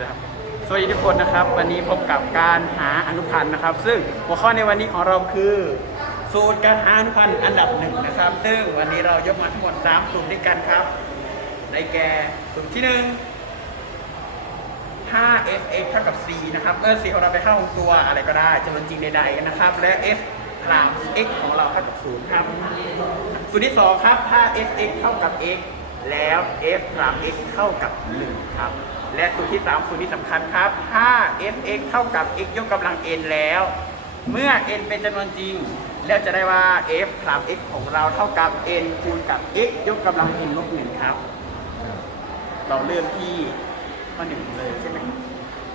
นะครับสวัสดีทุกคนนะครับ วันนี้พบกับการหาอนุพันธ์นะครับ ซึ่งหัวข้อในวันนี้ของเราคือ สูตรการหาอนุพันธ์อันดับหนึ่งนะครับ ซึ่งวันนี้เรายกมาทั้งหมด3สูตรด้วยกันครับในแก่สูตรที่ 1 5fx เท่ากับ c นะครับเมื่อ c ของเราไปเข้าของตัวอะไรก็ได้จำนวนจริงใดๆนะครับ และ f ตาม x ของเราเท่ากับ0ครับ สูตรที่ 2 ครับ ถ้า fx เท่ากับ x แล้ว f ตาม x เท่ากับ 1 ครับ และสูตรที่3สูตรที่สำคัญครับถ้า fx เท่ากับ x ยกกำลัง n แล้ว เมื่อ n เป็นจำนวนจริง แล้วจะได้ว่า f ตาม x ของเราเท่ากับ n คูณกับ x ยกกำลัง n ลบ1ครับ เราเริ่มที่ข้อหนึ่งเลยใช่ไหม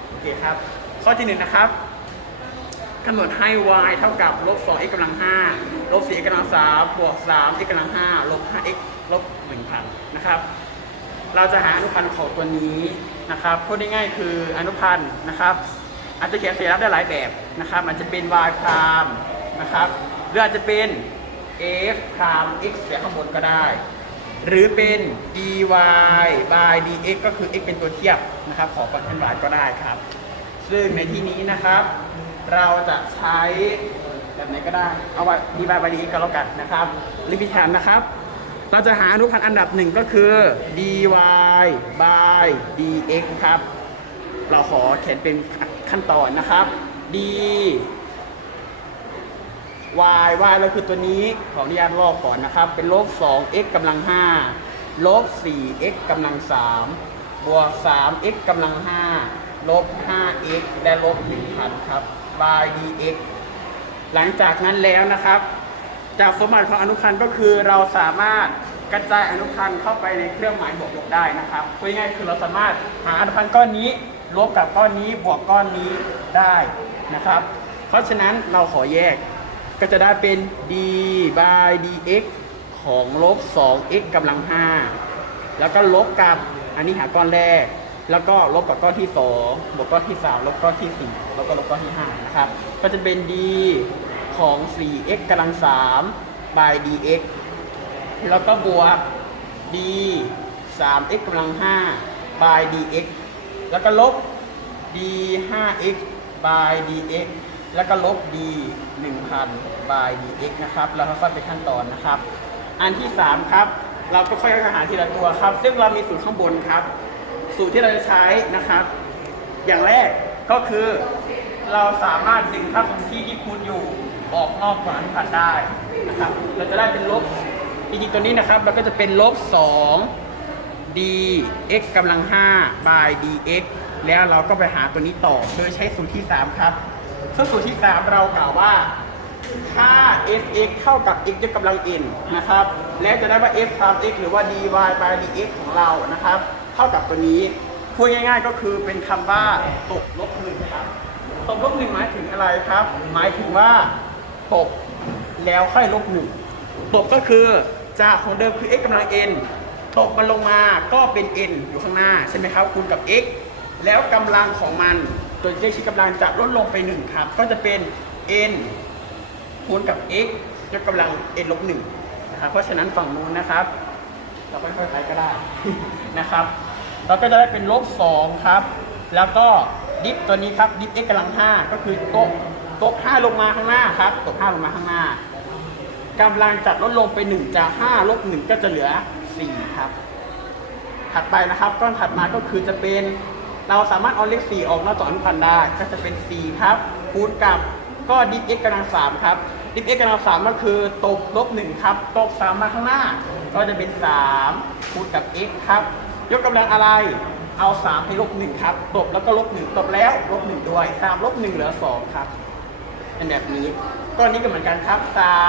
โอเคครับ ข้อที่หนึ่งนะครับกำหนดให้ y เท่ากับลบ2 x กำลัง5ลบ4 x กำลัง3บวก3 x กำลัง5ลบ5 x ลบ1,000นะครับ เราจะหาอนุพันธ์ของตัวนี้ นะครับพูดง่ายๆคืออนุพันธ์นะครับอาจจะเขียนเสียรับได้หลายแบบนะครับมันจะเป็น y พรามนะครับหรืออาจจะเป็น f พราม x เสียข้างบนก็ได้ หรือเป็น dy by dx ก็คือ x เป็นตัวเทียบนะครับของฟังก์ชัน y ก็ได้ครับ ซึ่งในที่นี้นะครับ เราจะใช้แบบไหนก็ได้ เอาว่า dy by dx ก็แล้วกันนะครับลิมิตแทนนะครับ เราจะหาอนุพันธ์อันดับหนึ่งก็คือ dy by dx ครับ เราขอเขียนเป็นขั้นตอนนะครับ d y y เราคือตัวนี้ขออนุญาตลอกก่อนนะครับ เป็นลบ 2x กำลัง 5 ลบ 4x กำลัง 3 บวก 3x กำลัง 5 ลบ 5x และลบ 1,000 ครับ by dx หลังจากนั้นแล้วนะครับ จากสมบัติของอนุพันธ์ก็คือเราสามารถ กระจายอนุพันธ์เข้าไปในเครื่องหมายบวกลบได้นะครับพูดง่ายๆคือเราสามารถหาอนุพันธ์ก้อนนี้ลบกับก้อนนี้บวกก้อนนี้ได้นะครับ เพราะฉะนั้นเราขอแยกก็จะได้เป็น d by dx ของลบ 2x กำลัง 5 แล้วก็ลบกับอันนี้หาก้อนแรก แล้วก็ลบกับก้อนที่ 2 บวกก้อนที่ 3 ลบก้อนที่ 4 แล้วก็ลบก้อนที่ 5 นะครับ ก็จะเป็น d ของ 4x กำลัง3 by dx แล้วก็บวก d 3x กำลัง5 by dx แล้วก็ลบ d 5x by dx แล้วก็ลบ d 1000 by dx นะครับ แล้วค่อยไปขั้นตอนนะครับ อันที่ 3 ครับ เราก็ค่อยๆหาทีละตัวครับ ซึ่งเรามีสูตรข้างบนครับ สูตรที่เราจะใช้นะครับ อย่างแรกก็คือเราสามารถดึงค่าคงที่ที่คูณอยู่ออกนอกกว่าอนุพันธ์ได้นะครับ เราจะได้เป็นลบ จริงๆตัวนี้นะครับเราก็จะเป็นลบ2 dx กำลัง5 by dx แล้วเราก็ไปหาตัวนี้ต่อโดยใช้สูตรที่ 3 ครับซึ่งสูตรที่ 3 เรากล่าวว่าถ้า fx เท่ากับ x ยกกำลัง n นะครับ แล้วจะได้ว่า f ตาม x หรือว่า dy by dx ของเรานะครับ เท่ากับตัวนี้พูดง่ายๆก็คือเป็นคำว่าตกลบหนึ่งครับตกลบหนึ่งหมายถึงอะไรครับ หมายถึงว่าตกแล้วค่อยลบหนึ่งตกก็คือ จากของเดิมคือ x กำลัง n ตกมันลงมาก็เป็น n อยู่ข้างหน้าใช่ไหมครับคูณกับ x แล้วกำลังของมันตัวเลขชี้กำลังจะลดลงไป1ครับ ก็จะเป็น n คูณกับ x ยกกำลัง n ลบ1นะครับเพราะฉะนั้นฝั่งนู้นนะครับ เราค่อยๆไปก็ได้นะครับ เราก็จะได้เป็นลบ2ครับ แล้วก็ดิฟตัวนี้ครับดิฟ x กำลัง5ก็คือตกตก5ลงมาข้างหน้าครับตก5ลงมาข้างหน้า กำลังจัดลดลงไป1จาก5ลบ1ก็จะเหลือ 4 ครับ ถัดไปนะครับก้อนถัดมาก็คือจะเป็นเราสามารถเอาเลข 4 ออกนอกจากอนุพันธ์ได้ ก็จะเป็น 4 ครับ คูณกับก็ดิฟ x กกำลัง 3 ครับดิฟ x กกำลัง 3 ก็คือตกลบ 1 ครับตก3มาข้างหน้า ก็จะเป็น 3 คูณกับ x ครับ ยกกำลังอะไรเอา3ไปลบ 1 ครับตกแล้วก็ลบ 1ตกแล้วลบ 1 ด้วย 3 ลบ 1 เหลือ 2 ครับ เป็นแบบนี้ก้อนนี้ก็เหมือนกันครับ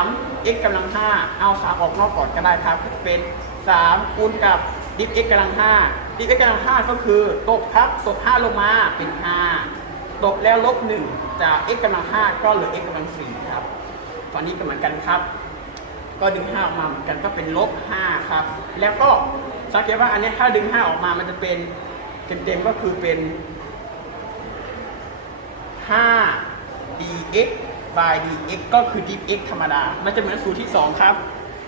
3 x กำลัง 5 เอา 3 ออกนอกก่อนก็ได้ครับก็จะเป็น 3 คูณกับดิฟ x กำลัง 5 ดิฟ x กำลัง 5 ก็คือ ตกครับ ตก 5 ลงมาเป็น 5 ตกแล้วลบ 1 จาก x กำลัง 5 ก็เหลือ x กำลัง 4 ครับ ตอนนี้ก็เหมือนกันครับ ก็ดึง 5 ออกมาเหมือนกันก็เป็นลบ 5 ครับ แล้วก็สังเกตว่าอันนี้ถ้าดึง 5 ออกมา มันจะเป็นเต็มๆก็คือเป็น 5 dx by dx ก็คือ dx ธรรมดา มันจะเหมือนสูตรที่ 2 ครับ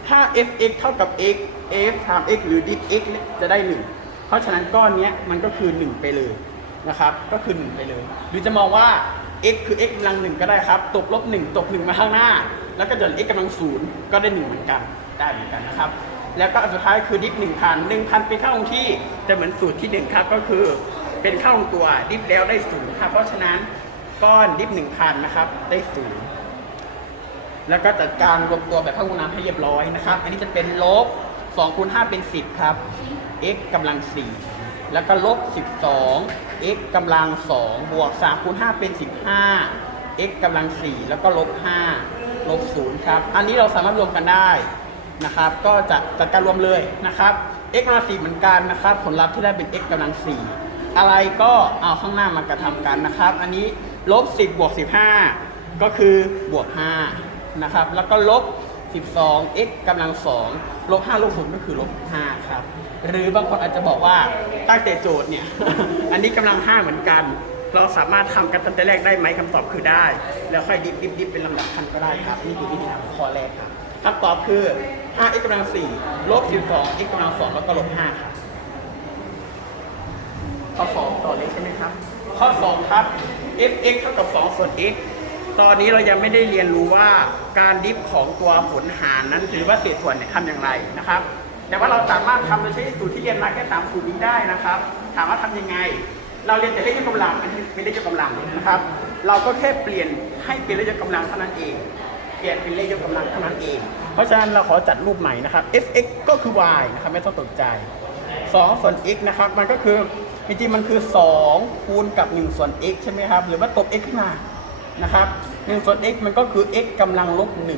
ถ้า fx เท่ากับ x f ทำ x หรือ dx จะได้ 1 เพราะฉะนั้นก้อนนี้มันก็คือ 1 ไปเลยนะครับ ก็คือ 1 ไปเลย หรือจะมองว่า x คือ x กำลังหนึ่งก็ได้ครับ ตกลบ1ตก1มาข้างหน้า แล้วก็จะ x กำลังศูนย์ก็ได้1เหมือนกัน ได้เหมือนกันนะครับ แล้วก็สุดท้ายคือดิฟ1,000 1,000เป็นค่าคงที่จะเหมือนสูตรที่1ครับ ก็คือเป็นค่าคงตัวดิฟแล้วได้ศูนย์ครับ เพราะฉะนั้น ก้อนดิฟ1,000นะครับ ได้ศูนย์แล้วก็จัดการรวมตัวแบบพหุน้ำให้เรียบร้อยนะครับ อันนี้จะเป็นลบ2คูณ5เป็น 10 ครับ x กำลัง 4 แล้วก็ลบ 12 x กำลัง 2 บวก3คูณ5เป็น 15 x กำลัง 4 แล้วก็ลบ 5 ลบ 0 ครับ อันนี้เราสามารถรวมกันได้นะครับ ก็จะจัดการรวมเลยนะครับ x กำลัง 4 เหมือนกันนะครับ ผลลัพธ์ที่ได้เป็น x กำลัง 4 อะไรก็เอาข้างหน้ามากระทำกันนะครับ อันนี้ ลบ 10 บวก 15 ก็คือบวก5นะครับ แล้วก็ลบ 12 x กำลัง 2 ลบ 5 ลบ0ก็คือลบ 5 ครับ หรือบางคนอาจจะบอกว่าตั้งแต่โจทย์เนี่ย อันนี้กำลัง 5 เหมือนกัน เราสามารถทำกันตั้งแต่แรกได้ไหมคำตอบคือได้ แล้วค่อยดิบดิบดิบเป็นลำดับขั้นก็ได้ครับ นี่คือวิธีทำข้อแรกครับคำตอบคือ 5x กำลัง4ลบ 12 x กำลัง2แล้วก็ลบ5ครับ ข้อ2 ต่อเลยใช่ไหมครับ ข้อ 2 ครับ f(x) เท่ากับ 2 ส่วน x ตอนนี้เรายังไม่ได้เรียนรู้ว่าการดิฟของตัวผลหารนั้นหรือว่าเศษส่วนเนี่ยทำอย่างไรนะครับ แต่ว่าเราสามารถทำโดยใช้สูตรที่เรียนมาแค่สามสูตรนี้ได้นะครับ ถามว่าทำยังไง เราเรียนแต่เลขยกกำลังอันนี้เป็นเลขยกกำลังนะครับ เราก็แค่เปลี่ยนให้เป็นเลขยกกำลังเท่านั้นเอง เปลี่ยนเป็นเลขยกกำลังเท่านั้นเอง เพราะฉะนั้นเราขอจัดรูปใหม่นะครับ f(x) ก็คือ y นะครับไม่ต้องตกใจ2ส่วน x นะครับมันก็คือ จริงๆมันคือ 2 คูณกับ 1 ส่วน x ใช่ไหมครับ หรือว่าตบ x ขึ้นมานะครับ1ส่วน x มันก็คือ x กำลังลบ1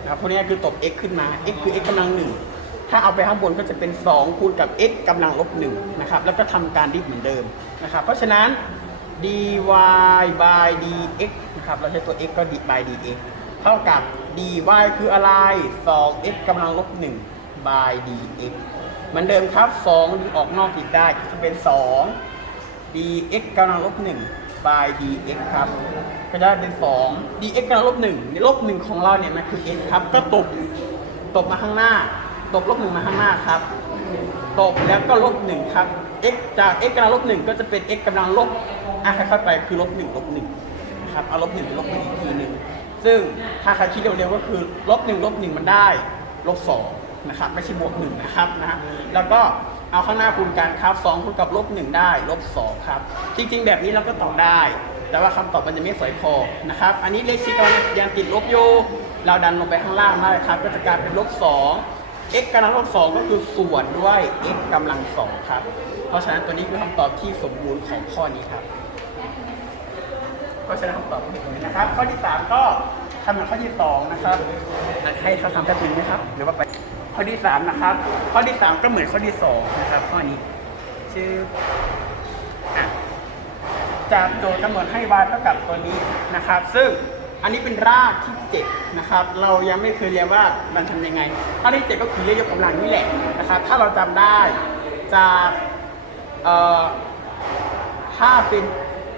นะครับพวกนี้คือตบ x ขึ้นมา x คือ x กำลัง 1 ถ้าเอาไปข้างบนก็จะเป็น 2 คูณกับ x กำลังลบ1นะครับ แล้วก็ทำการดิฟเหมือนเดิมนะครับ เพราะฉะนั้น dy by dx นะครับ เราใช้ตัว x ก็ d by dx เท่ากับ dy คืออะไร 2x กำลังลบ1 by dx เหมือนเดิมครับ 2 ดึงออกนอกอีกได้ก็จะเป็น 2 dx กำลังลบ1 by dx ครับ ก็จะได้เป็น 2 dx กำลังลบ1ในลบ1ของเราเนี่ยมันคือ x ครับ ก็ตบ ตบมาข้างหน้า ตบลบ1มาข้างหน้าครับ ตบแล้วก็ลบ1ครับ x จาก x กำลังลบ1ก็จะเป็น x กำลังลบอะค่อยๆไปคือลบ1ลบ1นะครับ เอาลบ1เป็นลบ1อีกทีหนึ่ง ซึ่งถ้าใครคิดเร็วๆก็คือลบ1ลบ1มันได้ลบ2 นะครับไม่ใช่บวก1นะครับนะฮะแล้วก็เอาข้างหน้าคูณกันครับ2คูณกับลบ1ได้ลบ2ครับ จริง ๆ แบบนี้เราก็ตอบได้ แต่ว่าคำตอบมันจะไม่สวยพอนะครับ อันนี้เลขชี้กำลังยังติดลบอยู่เราดันลงไปข้างล่างได้ครับ ก็จะกลายเป็นลบ2 x กำลังลบ2ก็คือส่วนด้วย x กำลัง2ครับ เพราะฉะนั้นตัวนี้คือคำตอบที่สมบูรณ์ของข้อนี้ครับ เพราะฉะนั้นคำตอบเป็นตรงนี้นะครับ ข้อที่ 3 ก็ทำเหมือนข้อที่2นะครับให้เขาทำแป๊บนึงไหมครับ หรือว่าไป ข้อที่3นะครับ ข้อที่3ก็เหมือนข้อที่2นะครับข้อนี้ชื่ออะจากโจทย์กำหนดให้ y เท่ากับตัวนี้นะครับ ซึ่งอันนี้เป็นรากที่7นะครับ เรายังไม่เคยเรียนว่ามันทำยังไงรากที่7ก็คือเลขยกกำลังนี่แหละนะครับ ถ้าเราจำได้จากเอ่อถ้าเป็น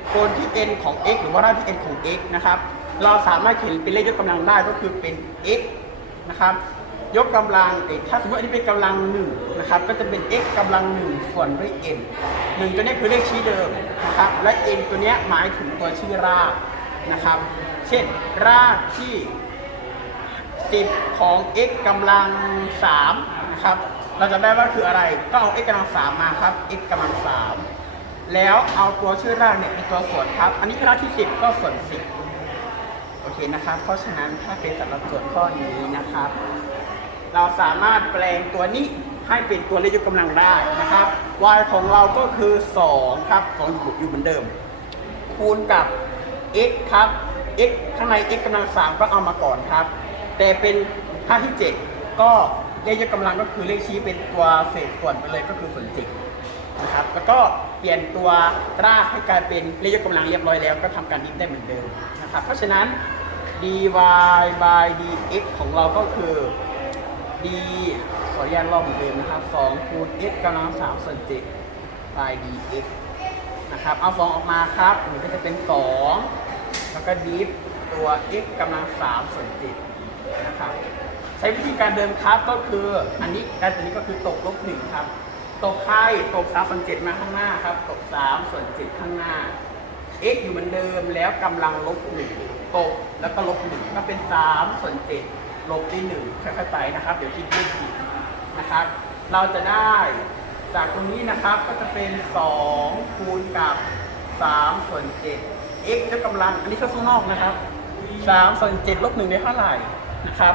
โกณที่ n ของ x หรือว่ารากที่ n ของ x นะครับ เราสามารถเขียนเป็นเลขยกกำลังได้ก็คือเป็น x นะครับ ยกกำลังเอกถ้าสมมติอันนี้เป็นกำลังหนึ่งนะครับ ก็จะเป็น x กำลังหนึ่งส่วนด้วย n หนึ่งตัวนี้คือเลขชี้เดิมนะครับ และ n ตัวนี้หมายถึงตัวชื่อรากนะครับ เช่น รากที่ 10 ของ x กำลัง3นะครับ เราจะได้ว่าคืออะไร ก็เอา x กำลัง3มาครับ x กำลัง3แล้วเอาตัวชื่อรากเนี่ยเป็นตัวส่วนครับ อันนี้คือรากที่ 10 ก็ส่วน 10 โอเคนะครับ เพราะฉะนั้นถ้าเป็นสัดส่วนข้อนี้นะครับ เราสามารถแปลงตัวนี้ให้เป็นตัวเลขยกกำลังได้นะครับ y ของเราก็คือ 2 ครับของอยู่เหมือนเดิม คูณกับ x ครับ x ข้างใน x กำลัง3ก็เอามาก่อนครับ แต่เป็นค่าที่ 7 ก็เลขยกกำลังก็คือเลขชี้เป็นตัวเศษส่วนไปเลยก็คือส่วนจิกนะครับ แล้วก็เปลี่ยนตัวรากให้กลายเป็นเลขยกกำลังเรียบร้อยแล้ว ก็ทำการดิฟได้เหมือนเดิมนะครับ เพราะฉะนั้น dy by dx ของเราก็คือ d ขออนุญาตลอกเหมือนเดิมนะครับ2คูณ x กำลัง3ส่วน7 by dx นะครับ เอา 2 ออกมาครับมันก็จะเป็น 2 แล้วก็ดิฟตัว x กำลัง3ส่วน7นะครับใช้วิธีการเดิมครับก็คืออันนี้การตัวนี้ก็คือตกลบ1ครับ ตกไข่ตกสามส่วนเจ็ดมาข้างหน้าครับ ตกสามส่วนเจ็ดข้างหน้า x อยู่เหมือนเดิมแล้วกำลังลบหนึ่งตกแล้วก็ลบหนึ่งก็เป็นสามส่วน7 เจ็ดลบที่หนึ่งค่อยๆไปนะครับ เดี๋ยวคิดไม่ผิดนะครับ เราจะได้จากตรงนี้นะครับก็จะเป็น 2 คูณกับ3ส่วน7 x ยกกำลัง อันนี้ก็ข้างนอกนะครับ3ส่วน7ลบ1ได้เท่าไหร่นะครับ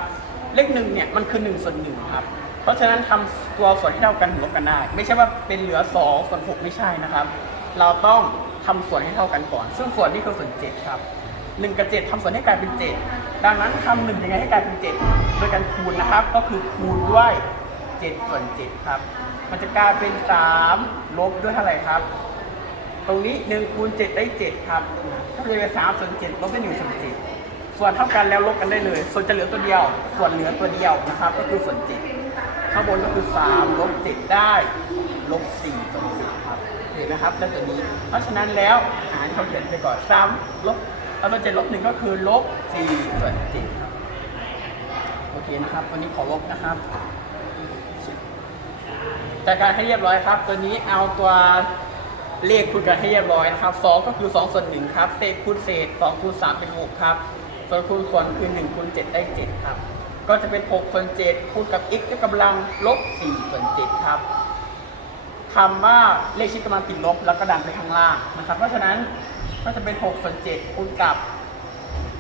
เลขหนึ่งเนี่ยมันคือ1ส่วน1ครับ เพราะฉะนั้นทำตัวส่วนที่เท่ากันถึงลบกันได้ ไม่ใช่ว่าเป็นเหลือ2ส่วน6ไม่ใช่นะครับ เราต้องทำส่วนให้เท่ากันก่อน ซึ่งส่วนนี้คือส่วน7ครับ 1กับ7ทำส่วนให้กลายเป็น7ดังนั้นทำหนึ่งยังไงให้กลายเป็น7โดยการคูณนะครับ ก็คือคูณด้วย7ส่วน7ครับ มันจะกลายเป็น3ลบด้วยเท่าไหร่ครับ ตรงนี้1คูณ7ได้7ครับก็จะเป็น3ส่วน7ลบด้วย1ส่วน7ส่วนเท่ากันแล้วลบกันได้เลย ส่วนจะเหลือตัวเดียว ส่วนเหลือตัวเดียวนะครับ ก็คือส่วน7ข้างบนก็คือ3ลบ7ได้ลบ4ส่วน10ครับเห็นไหมครับได้ตัวนี้ เพราะฉะนั้นแล้วหารเขาเขียนไปก่อน3ลบ แล้วส่วน7ลบ1ก็คือลบ4ส่วน7ครับโอเคนะครับตัวนี้ขอลบนะครับจัดการให้เรียบร้อยครับ ตัวนี้เอาตัวเลขคูณกันให้เรียบร้อยนะครับสองก็คือ2ส่วน1ครับเศษคูณเศษ2คูณ3เป็น6ครับ ส่วนคูณส่วนคือ1คูณ7ได้7ครับ ก็จะเป็น6ส่วน7คูณกับ x ยกกำลังลบ4ส่วน7ครับคำว่าเลขชิดกำลังติดลบแล้วก็ดันไปข้างล่างนะครับ เพราะฉะนั้น ก็จะเป็น6ส่วน7คูณกับ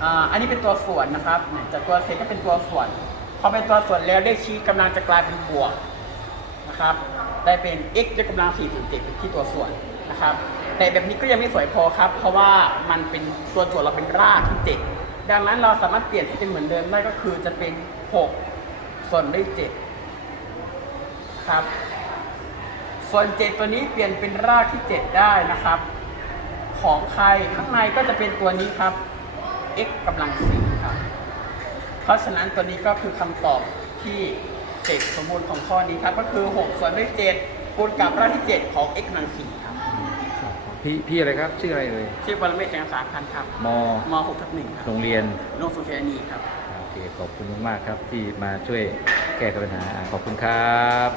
อ่าอันนี้เป็นตัวส่วนนะครับจากตัวเศษก็เป็นตัวส่วน พอเป็นตัวส่วนแล้วเลขชี้กำลังจะกลายเป็นบวกนะครับ ได้เป็น x ยกกำลัง4ส่วน7ที่ตัวส่วนนะครับ แต่แบบนี้ก็ยังไม่สวยพอครับ เพราะว่ามันเป็นตัวโจทย์เราเป็นรากที่7ดังนั้นเราสามารถเปลี่ยนให้เป็นเหมือนเดิมได้ก็คือจะเป็น 6 ส่วนด้วย7ครับ ส่วน 7 ตัวนี้เปลี่ยนเป็นรากที่ 7 ได้นะครับ ของใครข้างในก็จะเป็นตัวนี้ครับ x กำลังสี่ครับ เพราะฉะนั้นตัวนี้ก็คือคำตอบที่เศษสมบูรณ์ของข้อนี้ครับ ก็คือ 6 ส่วนด้วย7คูณกับรากที่ 7 ของ x กำลังสี่ครับ พี่พี่อะไรครับ ชื่ออะไรเอ่ยชื่อปรเมศแสงสาคันครับมม6ทับ1ครับโรงเรียนโรงสุเทนีครับ โอเค ขอบคุณมากๆครับที่มาช่วยแก้ปัญหาอ่าขอบคุณครับ